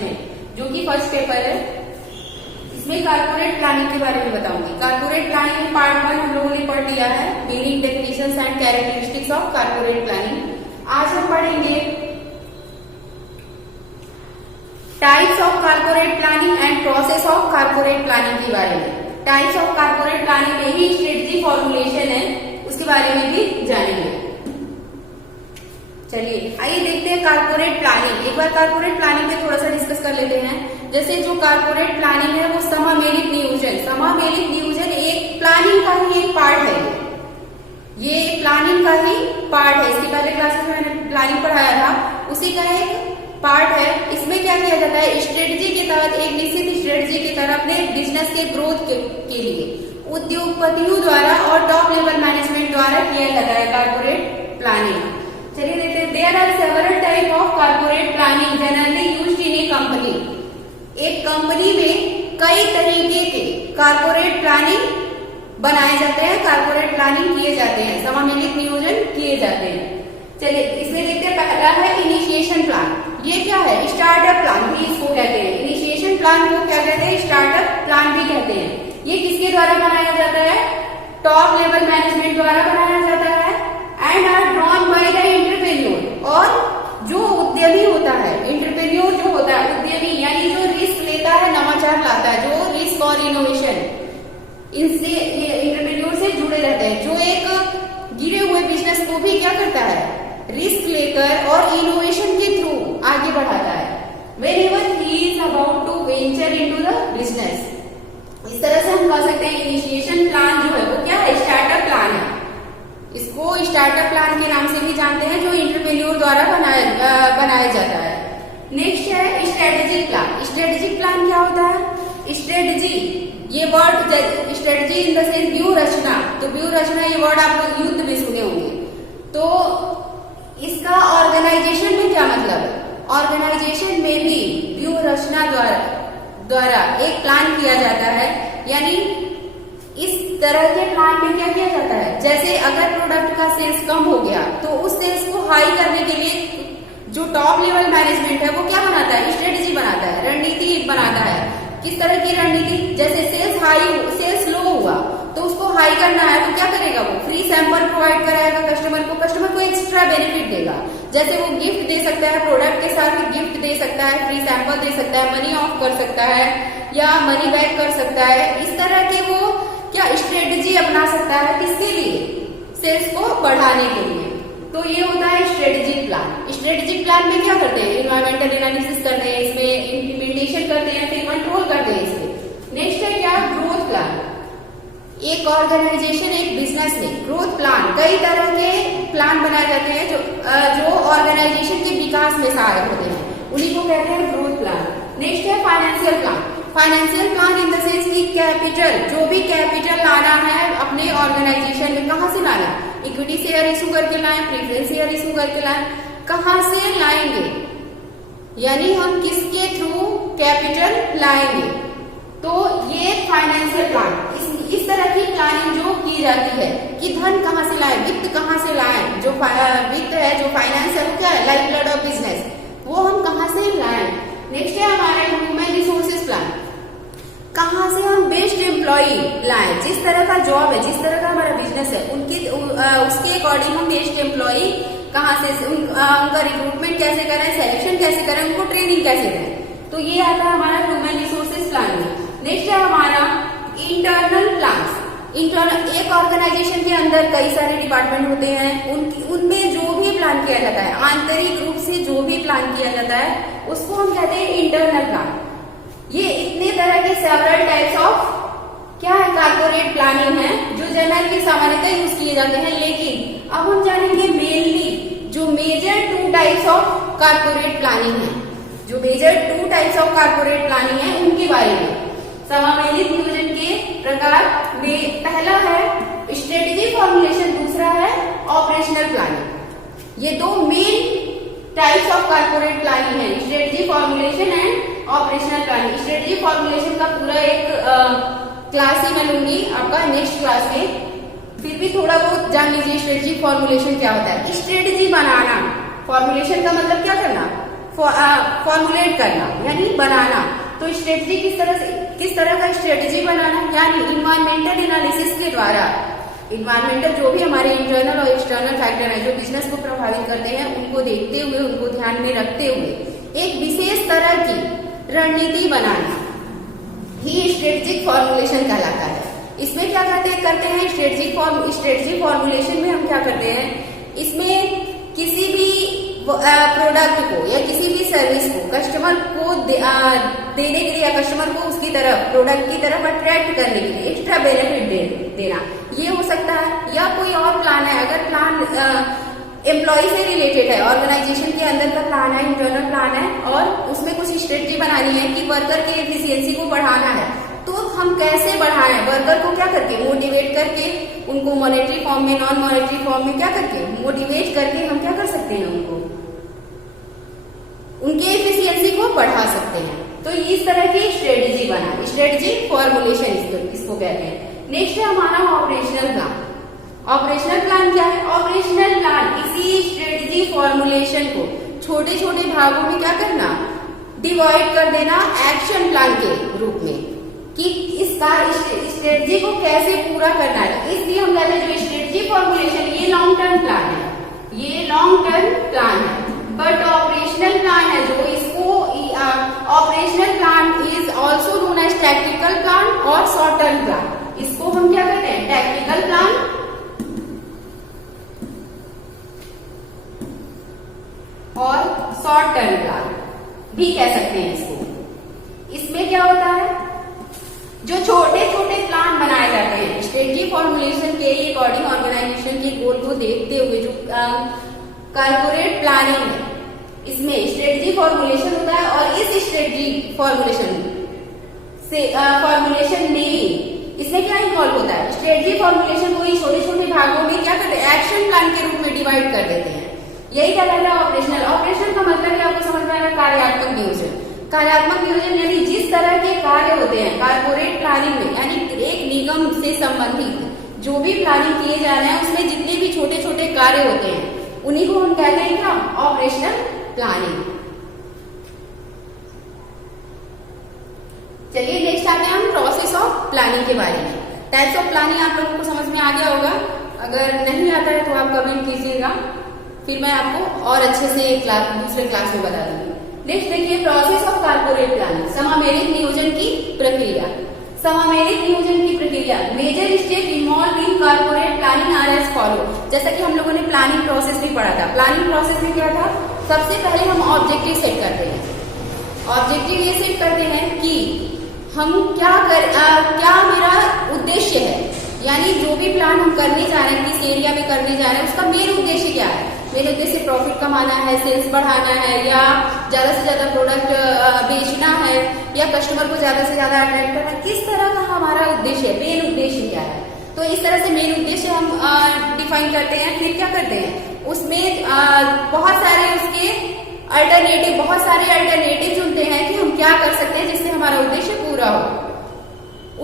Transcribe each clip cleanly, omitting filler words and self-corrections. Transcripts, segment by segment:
Management, जो कि first paper है। इसमें कारपोरेट प्लानिंग के बारे में बताऊंगी। कारपोरेट प्लानिंग पार्ट 1 हम लोगों ने पढ़ लिया है, meaning, definitions and characteristics of corporate planning. आज हम पढ़ेंगे types of corporate planning and process of corporate planning के बारे में। टाइप्स ऑफ कारपोरेट प्लानिंग में ही स्ट्रेटजी फॉर्मुलेशन है, उसके बारे में भी जानेंगे। चलिए आइए देखते हैं कारपोरेट प्लानिंग। एक बार कारपोरेट प्लानिंग पे थोड़ा सा डिस्कस कर लेते हैं। जैसे जो कारपोरेट प्लानिंग है वो समामेलित नियोजन, समामेलित नियोजन एक प्लानिंग का ही एक पार्ट है। ये प्लानिंग का ही पार्ट है। इसके पहले क्लासेस में मैंने प्लानिंग पढ़ाया था, उसी का एक पार्ट है। इसमें क्या किया जाता है, स्ट्रेटजी के तहत, एक निश्चित स्ट्रेटजी की तरह अपने बिजनेस के ग्रोथ के लिए उद्योगपतियों द्वारा और टॉप लेवल मैनेजमेंट द्वारा किया जाता है कारपोरेट प्लानिंग। चलिए देखते हैं, there are several type of corporate planning generally used in a company. एक कंपनी में कई तरीके के कारपोरेट प्लानिंग बनाए जाते हैं, कारपोरेट प्लानिंग किए जाते हैं, समामेलित नियोजन किए जाते हैं। चलिए इसमें देखते हैं, पहला है इनिशिएशन प्लान। ये क्या है, स्टार्टअप प्लान भी इसको कहते हैं। इनिशिएशन प्लान को क्या कहते हैं, स्टार्टअप प्लान भी कहते हैं। ये किसके द्वारा बनाया जाता है, टॉप लेवल मैनेजमेंट द्वारा बनाया जाता है। And are drawn by the entrepreneur, और जो उद्यमी होता है, एंटरप्रेन्योर जो होता है उद्यमी, यानी जो रिस्क लेता है, नवाचार लाता है, जो रिस्क और इनोवेशन, इनसे एंटरप्रेन्योर से जुड़े रहते हैं, जो एक गिरे हुए बिजनेस को भी क्या करता है, रिस्क लेकर और इनोवेशन के थ्रू आगे बढ़ाता है। Whenever he is about to venture into the business, इस तरह से हम कह सकते हैं इनिशिएशन प्लान जो है वो क्या है, स्टार्टअप प्लान है। इसको स्टार्टअप प्लान के नाम से भी जानते हैं, जो एंटरप्रेन्योर द्वारा बनाया जाता है। नेक्स्ट है स्ट्रेटेजिक प्लान। स्ट्रेटेजिक प्लान क्या होता है, स्ट्रेटजी, ये word strategy in the sense व्यू रचना, तो व्यू रचना ये वर्ड आप लोग युद्ध में सुने होंगे। तो इसका ऑर्गेनाइजेशन में क्या मतलब है, ऑर्गेनाइजेशन में भी व्यू रचना द्वारा एक प्लान किया जाता है। यानी इस तरह के प्लान में क्या किया जाता है, जैसे अगर प्रोडक्ट का सेल्स कम हो गया तो उस सेल्स को हाई करने के लिए जो टॉप लेवल मैनेजमेंट है वो क्या बनाता है, स्ट्रेटजी बनाता है, रणनीति बनाता है। किस तरह की रणनीति, जैसे सेल्स लो हुआ तो उसको हाई करना है तो क्या करेगा, वो फ्री सैंपल प्रोवाइड कराएगा कस्टमर को एक्स्ट्रा बेनिफिट देगा। जैसे वो गिफ्ट दे सकता है, प्रोडक्ट के साथ गिफ्ट दे सकता है, फ्री सैंपल दे सकता है, मनी ऑफ कर सकता है या मनी बैक कर सकता है। इस तरह के वो क्या स्ट्रेटजी अपना सकता है, किसके लिए, सेल्स को बढ़ाने के लिए। तो ये होता है स्ट्रेटेजिक प्लान। स्ट्रेटेजिक प्लान में क्या करते हैं, इन्वायरमेंटल एनालिसिस करते हैं, इसमें इम्प्लीमेंटेशन करते हैं, फिर कंट्रोल करते हैं इसमें। नेक्स्ट है क्या, ग्रोथ प्लान। एक ऑर्गेनाइजेशन, एक बिजनेस में ग्रोथ प्लान, कई तरह के प्लान बनाए जाते हैं जो ऑर्गेनाइजेशन के विकास में सहायक होते हैं, उन्हीं को कहते हैं ग्रोथ प्लान। नेक्स्ट है financial plan. Financial plan in the sense की कैपिटल, जो भी कैपिटल लाना है अपने ऑर्गेनाइजेशन में, कहाँ से लाना, इक्विटी शेयर इशू करके लाएं, प्रेफरेंस शेयर इशू करके लाएं, कहाँ से लाएंगे, यानी हम किसके थ्रू कैपिटल लाएंगे। तो ये फाइनेंशियल प्लान, इस तरह की प्लानिंग जो की जाती है कि धन कहाँ से लाएं, वित्त कहाँ से लाएं, जो वित्त है, जो फाइनेंस है वो क्या है, लाइफ ब्लड ऑफ बिजनेस, वो हम कहाँ से लाएं। नेक्स्ट है हमारा ह्यूमन रिसोर्सेज प्लान, कहाँ से हम बेस्ट एम्प्लॉई लाएं, जिस तरह का जॉब है, जिस तरह का हमारा बिजनेस है, उसके अकॉर्डिंग हम बेस्ट एम्प्लॉई कहाँ से, उनका रिक्रूटमेंट कैसे करें, सिलेक्शन कैसे करें, उनको ट्रेनिंग कैसे दें। तो ये आता है हमारा ह्यूमन रिसोर्सेज प्लान में। नेक्स्ट है हमारा इंटरनल प्लान्स। एक ऑर्गेनाइजेशन के अंदर कई सारे डिपार्टमेंट होते हैं, उनमें जो भी प्लान किया जाता है, आंतरिक रूप से जो भी प्लान किया जाता है उसको हम कहते हैं इंटरनल प्लान। ये इतने तरह के सेवरल टाइप्स ऑफ क्या है, कारपोरेट प्लानिंग है, जो जनरली सामान्यतः यूज किए जाते हैं। लेकिन अब हम जानेंगे मेनली जो major 2 types of corporate planning है, जो major 2 types of corporate planning है उनके बारे में। समामेलित नियोजन के प्रकार में पहला है स्ट्रेटेजी फॉर्मुलेशन, दूसरा है ऑपरेशनल प्लानिंग। ये 2 main types of corporate planning है, strategy formulation and operational planning. Strategy formulation का पूरा एक क्लास ही मैं लूंगी आपका नेक्स्ट क्लास में, फिर भी थोड़ा बहुत जान लीजिए स्ट्रेटेजी फॉर्मुलेशन क्या होता है। स्ट्रेटेजी बनाना, फॉर्मुलेशन का मतलब क्या करना, फॉर्मुलेट करना यानी बनाना। तो स्ट्रेटजी किस तरह का स्ट्रेटजी बनाना, यानी इन्वायरमेंटल एनालिसिस के द्वारा इन्वायरमेंटल जो भी हमारे इंटरनल और एक्सटर्नल फैक्टर हैं जो बिजनेस को प्रभावित करते हैं उनको देखते हुए, उनको ध्यान में रखते हुए एक विशेष तरह की रणनीति बनाना ही स्ट्रेटेजिक फॉर्मुलेशन कहलाता है। इसमें क्या करते हैं स्ट्रेटेजी फॉर्मुलेशन में हम क्या करते हैं, इसमें किसी भी प्रोडक्ट को या किसी भी सर्विस को कस्टमर को देने के लिए या कस्टमर को उसकी तरफ प्रोडक्ट की तरफ अट्रैक्ट करने के लिए एक्स्ट्रा बेनिफिट देना, ये हो सकता है। या कोई और प्लान है, अगर प्लान एम्प्लॉय से रिलेटेड है, ऑर्गेनाइजेशन के अंदर का प्लान है, इंटरनल प्लान है और उसमें कुछ स्ट्रेटजी बनानी है कि वर्कर की एफिशिएंसी को बढ़ाना है, तो हम कैसे बढ़ाएं, वर्कर को क्या करके मोटिवेट करके, उनको मॉनेटरी फॉर्म में, नॉन मॉनेटरी फॉर्म में क्या करके मोटिवेट करके हम क्या कर सकते हैं, उनको उनकी एफिशिएंसी को बढ़ा सकते हैं। तो इस तरह की स्ट्रेटेजी बना, स्ट्रेटेजी फॉर्मुलेशन इसको कहते हैं। नेक्स्ट है हमारा ऑपरेशनल प्लान। ऑपरेशनल प्लान क्या है, ऑपरेशनल प्लान इसी स्ट्रेटेजी फॉर्मुलेशन को छोटे छोटे भागों में क्या करना, डिवाइड कर देना एक्शन प्लान के रूप में कि इसका स्ट्रेटेजी को कैसे पूरा करना है। इसलिए हम कहते हैं जो स्ट्रेटेजी फॉर्मुलेशन ये लॉन्ग टर्म प्लान है, ये लॉन्ग टर्म प्लान है। बट ऑपरेशनल प्लान है जो इसको operational plan is also known as tactical plan और शॉर्ट टर्म प्लान। इसको हम क्या कहते हैं, टैक्टिकल प्लान और शॉर्ट टर्म प्लान भी कह सकते हैं इसको। इसमें क्या होता है, जो छोटे छोटे प्लान बनाए जाते हैं स्ट्रेटेजी फॉर्मुलेशन के अकॉर्डिंग, ऑर्गेनाइजेशन के गोल को देखते हुए, जो कॉर्पोरेट प्लानिंग है इसमें स्ट्रेटेजी फॉर्मुलेशन होता है। और इस स्ट्रेटेजी फॉर्मुलेशन में इसमें क्या इन्वॉल्व होता है, स्ट्रेटेजी फॉर्मुलेशन को ही छोटे छोटे भागों में क्या करते हैं, एक्शन प्लान के रूप में डिवाइड कर देते हैं। यही क्या कहता है ऑपरेशनल। ऑपरेशन का मतलब है आपको समझ में आएगा, कार्यात्मक नियोजन। कार्यात्मक नियोजन यानी जिस तरह के कार्य होते हैं कॉर्पोरेट प्लानिंग में, यानी एक निगम से संबंधित जो भी प्लानिंग किए जा रहे हैं उसमें जितने भी छोटे छोटे कार्य होते हैं उन्हीं को हम कहते हैं क्या, ऑपरेशनल प्लानिंग। चलिए नेक्स्ट आते हैं हम प्रोसेस ऑफ प्लानिंग के बारे में। टाइप्स ऑफ प्लानिंग आप लोगों को समझ में आ गया होगा, अगर नहीं आता है तो आप कमेंट कीजिएगा, फिर मैं आपको और अच्छे से दूसरे क्लास में बता दूंगी। नेक्स्ट देखिए प्रोसेस ऑफ कॉर्पोरेट प्लानिंग, समामेलित नियोजन की प्रक्रिया। समामेलित नियोजन की प्रक्रिया, major step involve in corporate planning are as follow. जैसा कि हम लोगों ने प्लानिंग प्रोसेस भी पढ़ा था। प्लानिंग प्रोसेस में क्या था, सबसे पहले हम ऑब्जेक्टिव सेट करते हैं। ऑब्जेक्टिव ये सेट करते हैं कि हम क्या मेरा उद्देश्य है, यानी जो भी प्लान हम करने जा रहे हैं, किस एरिया में करने जा रहे हैं, उसका मेन उद्देश्य क्या है। मेरे उद्देश्य प्रॉफिट कमाना है, सेल्स बढ़ाना है, या ज्यादा से ज्यादा प्रोडक्ट बेचना है, या कस्टमर को ज्यादा से ज्यादा अट्रैक्ट करना है, किस तरह का हमारा उद्देश्य है, मेन उद्देश्य क्या है। तो इस तरह से मेन उद्देश्य हम डिफाइन करते हैं। फिर क्या करते हैं, उसमें बहुत सारे उसके बहुत सारे अल्टरनेटिव चुनते हैं कि हम क्या कर सकते हैं जिससे हमारा उद्देश्य पूरा हो।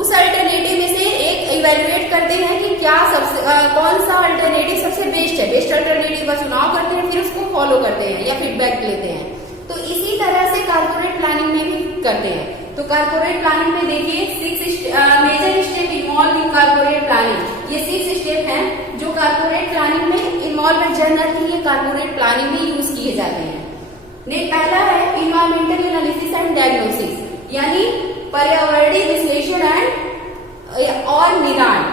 उस अल्टरनेटिव में से एक इवेल्युएट करते हैं कि क्या कौन सा अल्टरनेटिव सबसे बेस्ट है, बेस्ट अल्टरनेटिव का चुनाव करते हैं, फिर उसको फॉलो करते हैं या फीडबैक लेते हैं। तो इसी तरह से कॉर्पोरेट प्लानिंग में भी करते हैं। तो कॉर्पोरेट प्लानिंग में देखिए 6 major step involve in corporate planning. ये 6 स्टेप हैं जो कॉर्पोरेट प्लानिंग में इन्वॉल्व है, जनरली ये कॉर्पोरेट प्लानिंग में यूज किए जाते हैं। पहला है इन्वायरमेंटल एनालिसिस एंड डायग्नोसिस, यानी पर्यावरणीय विश्लेषण और निदान,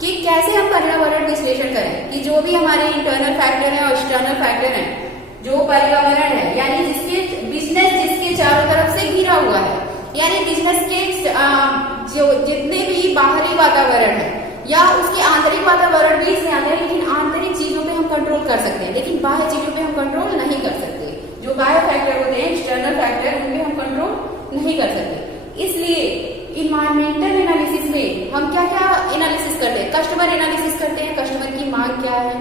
कि कैसे हम पर्यावरण विश्लेषण करें कि जो भी हमारे इंटरनल फैक्टर है और एक्सटर्नल फैक्टर है, जो पर्यावरण है यानी बिजनेस जिसके चारों तरफ से घिरा हुआ है, यानी बिजनेस के जो जितने भी बाहरी वातावरण है या उसके आंतरिक वातावरण भी इसमें आते हैं, लेकिन आंतरिक चीजों पे हम कंट्रोल कर सकते हैं, लेकिन बाह्य चीजों पे हम कंट्रोल नहीं कर सकते। जो बाह्य फैक्टर होते हैं, एक्सटर्नल फैक्टर, उनपे हम कंट्रोल नहीं कर सकते। इसलिए इन्वायरमेंटल एनालिसिस में हम क्या क्या एनालिसिस करते हैं, कस्टमर एनालिसिस करते हैं, कस्टमर की मांग क्या है,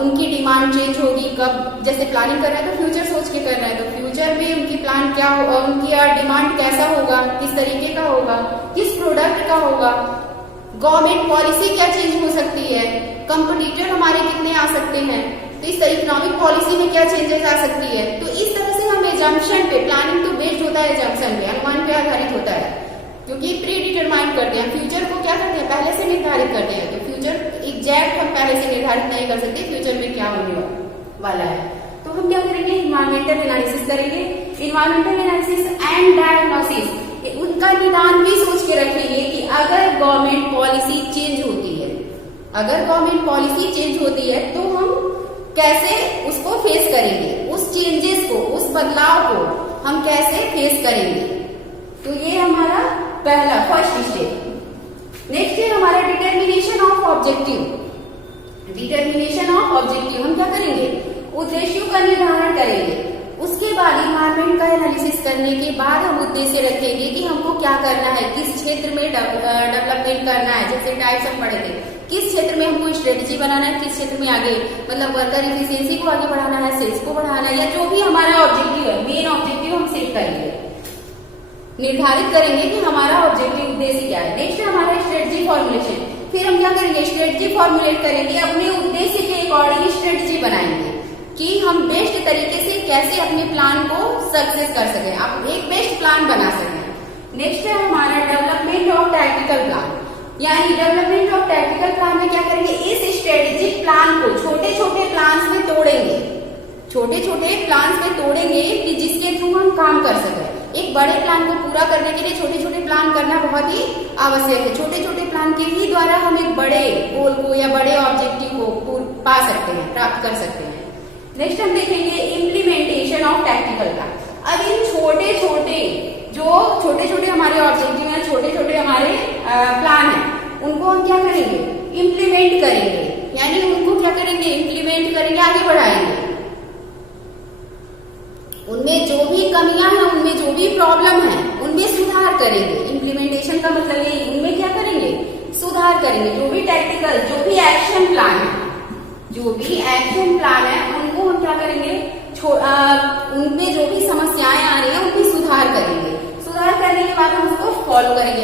उनकी डिमांड चेंज होगी कब, जैसे प्लानिंग कर रहे हैं तो फ्यूचर सोच के कर रहे हैं, तो फ्यूचर में उनकी प्लान क्या होगा, उनकी डिमांड कैसा होगा, किस तरीके का होगा, किस प्रोडक्ट का होगा, गवर्नमेंट पॉलिसी क्या चेंज हो सकती है, कंपटीटर हमारे कितने आ सकते हैं, तो इस इकोनॉमिक पॉलिसी में क्या चेंजेस आ सकती है। तो इस तरह से हम एजम्पशन पे, प्लानिंग तो बेस्ड होता है एजम्पशन पे, अनुमान पे आधारित होता है, क्योंकि प्री डिटरमाइन करते हैं, फ्यूचर को क्या करते हैं पहले से निर्धारित करते हैं। तो फ्यूचर एग्जैक्ट हम पहले से निर्धारित नहीं कर सकते फ्यूचर में क्या होने वाला है। तो हम क्या करेंगे, इन्वायरमेंटल एनालिसिस करेंगे। इन्वायरमेंटल एनालिसिस एंड डायग्नोसिस, उनका निदान भी सोच के रखेंगे कि अगर गवर्नमेंट पॉलिसी चेंज होती है, अगर गवर्नमेंट पॉलिसी चेंज होती है तो हम कैसे उसको फेस करेंगे, उस चेंजेस को, उस बदलाव को हम कैसे फेस करेंगे। तो ये हमारा पहला फर्स्ट स्टेप। नेक्स्ट है हमारा determination of objective. Determination of objective हम क्या करेंगे, उद्देश्यों का निर्धारण करेंगे। उसके बाद इन्वायरमेंट का एनालिसिस करने के बाद हम उद्देश्य रखेंगे कि हमको क्या करना है, किस क्षेत्र में डेवलपमेंट करना है। जैसे टाइप्स हम पढ़े थे, किस क्षेत्र में हमको स्ट्रेटेजी बनाना है, किस क्षेत्र में आगे मतलब वर्कर इफिशियंसी को आगे बढ़ाना है, सेल्स को बढ़ाना है, या जो भी हमारा ऑब्जेक्टिव है, मेन ऑब्जेक्टिव हम सेट करेंगे, निर्धारित करेंगे कि हमारा ऑब्जेक्टिव उद्देश्य क्या है। नेक्स्ट हमारा स्ट्रेटेजी फॉर्मुलेशन। फिर हम क्या करेंगे, स्ट्रेटेजी फॉर्मुलेट करेंगे, अपने उद्देश्य के अकॉर्डिंग स्ट्रेटेजी बनाएंगे कि हम बेस्ट तरीके से कैसे अपने प्लान को सक्सेस कर सकें, आप एक बेस्ट प्लान बना सकें। नेक्स्ट है हमारा डेवलपमेंट ऑफ टैक्टिकल प्लान, यानी डेवलपमेंट ऑफ टैक्टिकल प्लान में क्या करेंगे, इस स्ट्रेटेजिक प्लान को छोटे छोटे प्लान्स में तोड़ेंगे, छोटे छोटे प्लान्स में तोड़ेंगे कि जिसके थ्रू हम काम कर सकें। एक बड़े प्लान को पूरा करने के लिए छोटे छोटे प्लान करना बहुत ही आवश्यक है। छोटे छोटे प्लान के ही द्वारा हम एक बड़े गोल को या बड़े ऑब्जेक्टिव को पा सकते हैं, प्राप्त कर सकते हैं। नेक्स्ट हम देखेंगे इम्प्लीमेंटेशन ऑफ टैक्टिकल प्लान। अब इन छोटे छोटे हमारे ऑब्जेक्टिव हैं, छोटे छोटे हमारे प्लान हैं, उनको हम क्या करेंगे, इम्प्लीमेंट करेंगे, यानी उनको क्या करेंगे, इम्प्लीमेंट करेंगे, आगे बढ़ाएंगे। उनमें जो भी कमियां हैं, उनमें जो भी प्रॉब्लम है, उनमें सुधार करेंगे। इम्प्लीमेंटेशन का मतलब ये, उनमें क्या करेंगे, सुधार करेंगे। जो भी टैक्टिकल, जो भी एक्शन प्लान है, जो भी एक्शन प्लान है, उनको हम क्या करेंगे, उनमें जो भी समस्याएं आ रही है उनमें सुधार करेंगे। सुधार करने के बाद हम उसको फॉलो करेंगे।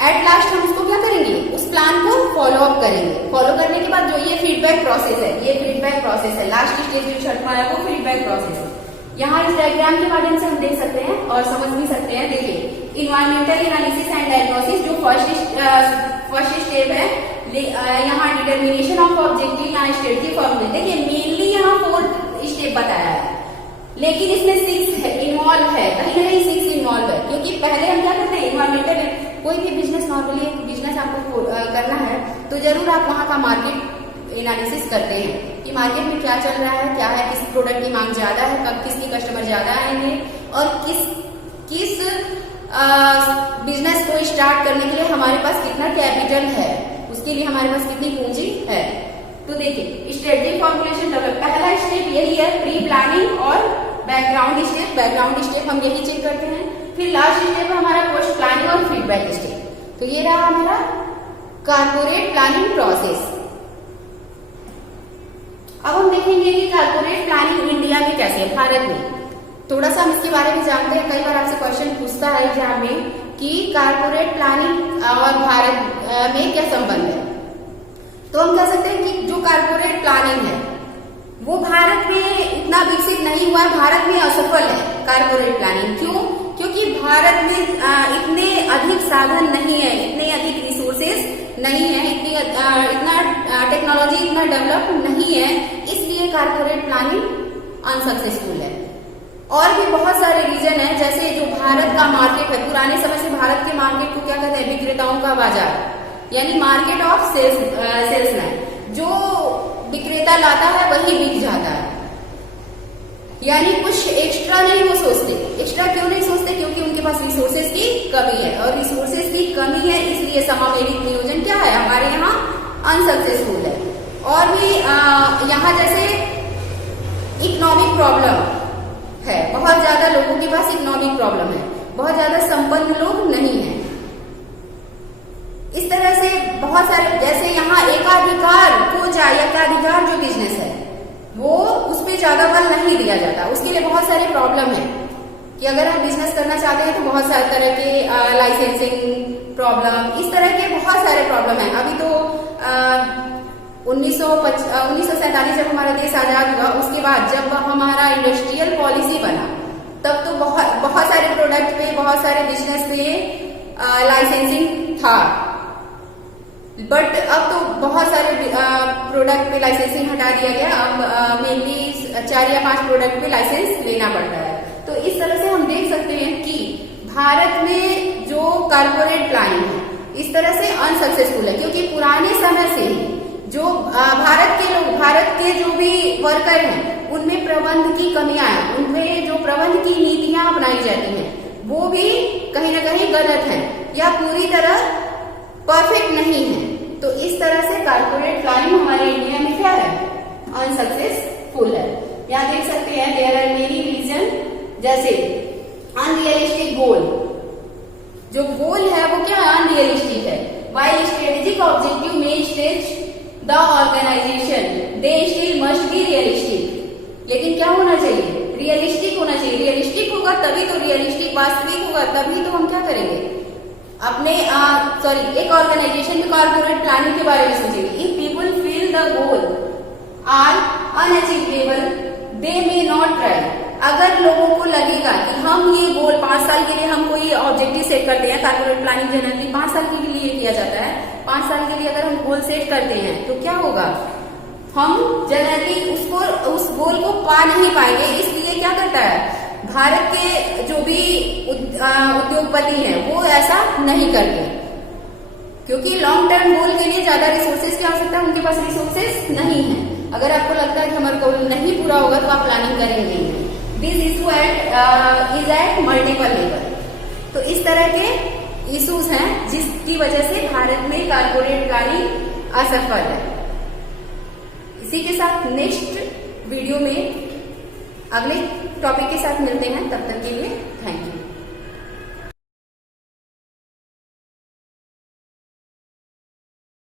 एट लास्ट हम उसको क्या करेंगे, उस प्लान को फॉलो अप करेंगे। फॉलो करने के बाद जो ये फीडबैक प्रोसेस है, ये फीडबैक प्रोसेस है, लास्ट स्टेज जो छठवां है वो फीडबैक प्रोसेस है। यहाँ इस डायग्राम के माध्यम से हम देख सकते हैं और समझ भी सकते हैं। देखिए, इन्वायरमेंटल एनालिसिस एंड डायग्नोसिस जो फर्स्ट स्टेप है, यहाँ डिटर्मिनेशन ऑफ ऑब्जेक्टिव, यहाँ स्ट्रेटजी फॉर्मुलेट। देखिए मेनली यहाँ 4 स्टेप बताया है, लेकिन इसमें 6 इन्वॉल्व है, कहीं ना कहीं 6 इन्वॉल्व है, क्योंकि पहले हम क्या करते हैं, इन्वायरमेंटल कोई भी बिजनेस, नॉर्मली बिजनेस आपको करना है तो जरूर आप वहाँ का मार्केट एनालिसिस करते हैं कि मार्केट में क्या चल रहा है, क्या है, किस प्रोडक्ट की मांग ज्यादा है, कब किसके कस्टमर ज्यादा आएंगे, और किस बिजनेस को स्टार्ट करने के लिए हमारे पास कितना कैपिटल है, उसके लिए हमारे पास कितनी पूंजी है। तो देखिए स्ट्रेटजी फॉर्मुलेशन डेवलप, पहला स्टेप यही है, प्री प्लानिंग और बैकग्राउंड स्टेप। बैकग्राउंड स्टेप हम यही चेक करते हैं। फिर लास्ट स्टेप हमारा पोस्ट प्लानिंग और फीडबैक स्टेप। तो ये रहा हमारा कारपोरेट प्लानिंग प्रोसेस। अब हम देखेंगे कि कारपोरेट प्लानिंग इंडिया में कैसे है, भारत में। थोड़ा सा हम इसके बारे में जानते हैं। कई बार आपसे क्वेश्चन पूछता है एग्जाम में कि कारपोरेट प्लानिंग और भारत में क्या संबंध है। तो हम कह सकते हैं कि जो कारपोरेट प्लानिंग है वो भारत में इतना विकसित नहीं हुआ है, भारत में असफल है कारपोरेट प्लानिंग। क्यों? क्योंकि भारत में इतने अधिक साधन नहीं है, इतने अधिक रिसोर्सेस नहीं है, इतना टेक्नोलॉजी इतना डेवलप नहीं है, इसलिए कारपोरेट प्लानिंग अनसक्सेसफुल है। और भी बहुत सारे रीजन है, जैसे जो भारत का मार्केट है, पुराने समय से भारत के मार्केट को क्या कहते हैं, विक्रेताओं का बाजार, यानी मार्केट ऑफ सेल्समैन। जो विक्रेता लाता है वही बिक जाता है, यानी कुछ एक्स्ट्रा नहीं वो सोचते। एक्स्ट्रा क्यों नहीं सोचते? क्योंकि उनके पास रिसोर्सेज की कमी है, और रिसोर्सेज की कमी है इसलिए समावेशित नियोजन क्या है, हमारे यहाँ अनसक्सेसफुल है। और भी यहाँ जैसे इकोनॉमिक प्रॉब्लम है, बहुत ज्यादा लोगों के पास इकोनॉमिक प्रॉब्लम है, बहुत ज्यादा संपन्न लोग नहीं है। इस तरह से बहुत सारे, जैसे यहाँ एकाधिकार खोजा, एकाधिकार जो बिजनेस है वो उस पर ज्यादा बल नहीं दिया जाता। उसके लिए बहुत सारे प्रॉब्लम है कि अगर हम बिजनेस करना चाहते हैं तो बहुत सारे तरह के लाइसेंसिंग प्रॉब्लम, इस तरह के बहुत सारे प्रॉब्लम है। अभी तो 1947 जब हमारा देश आजाद हुआ, उसके बाद जब हमारा इंडस्ट्रियल पॉलिसी बना, तब तो बहुत सारे प्रोडक्ट पे, बहुत सारे बिजनेस पे लाइसेंसिंग था, बट अब तो बहुत सारे प्रोडक्ट पे लाइसेंसिंग हटा दिया गया। अब मेनली 4 या 5 प्रोडक्ट पे लाइसेंस लेना पड़ता है। तो इस तरह से हम देख सकते हैं कि भारत में जो कारपोरेट प्लानिंग है इस तरह से अनसक्सेसफुल है, क्योंकि पुराने समय से ही जो भारत के जो भी वर्कर हैं उनमें प्रबंध की कमियां हैं, उनमें जो प्रबंध की नीतियां अपनाई जाती हैं वो भी कहीं ना कहीं गलत है या पूरी तरह परफेक्ट नहीं है। तो इस तरह से कारपोरेट प्लानिंग हमारे इंडिया में क्या है, अनसक्सेसफुल है। यहाँ देख सकते हैं देयर आर मेनी रीजन, जैसे अनरियलिस्टिक गोल, जो गोल है वो क्या अनरियलिस्टिक है। वाइल स्ट्रेटेजिक ऑब्जेक्टिव में stage the organisation they still must be realistic, लेकिन क्या होना चाहिए, रियलिस्टिक होना चाहिए। रियलिस्टिक होगा तभी तो, रियलिस्टिक वास्तविक होगा तभी तो हम क्या करेंगे अपने एक ऑर्गेनाइजेशन में कारपोरेट प्लानिंग के बारे में सोचेंगे। If people feel the goal are unachievable they may not try. अगर लोगों को लगेगा कि हम ये गोल 5 साल के लिए हम कोई ऑब्जेक्टिव सेट करते हैं, कारपोरेट प्लानिंग जनरली 5 साल के लिए किया जाता है, 5 साल के लिए अगर हम गोल सेट करते हैं तो क्या होगा, हम जनरली उस गोल को पा नहीं पाएंगे। इसलिए क्या करता है भारत के जो भी उद्योगपति हैं वो ऐसा नहीं करते, क्योंकि लॉन्ग टर्म गोल के लिए ज्यादा रिसोर्सेज की आवश्यकता है, उनके पास रिसोर्सेज नहीं है। अगर आपको लगता है कि हमारा गोल नहीं पूरा होगा तो आप प्लानिंग करेंगे नहीं। This issue is at multiple level. तो इस तरह के इश्यूज हैं जिसकी वजह से भारत में कारपोरेट प्लानिंग असफल है। इसी के साथ नेक्स्ट वीडियो में अगले टॉपिक के साथ मिलते हैं, तब तक के लिए थैंक यू।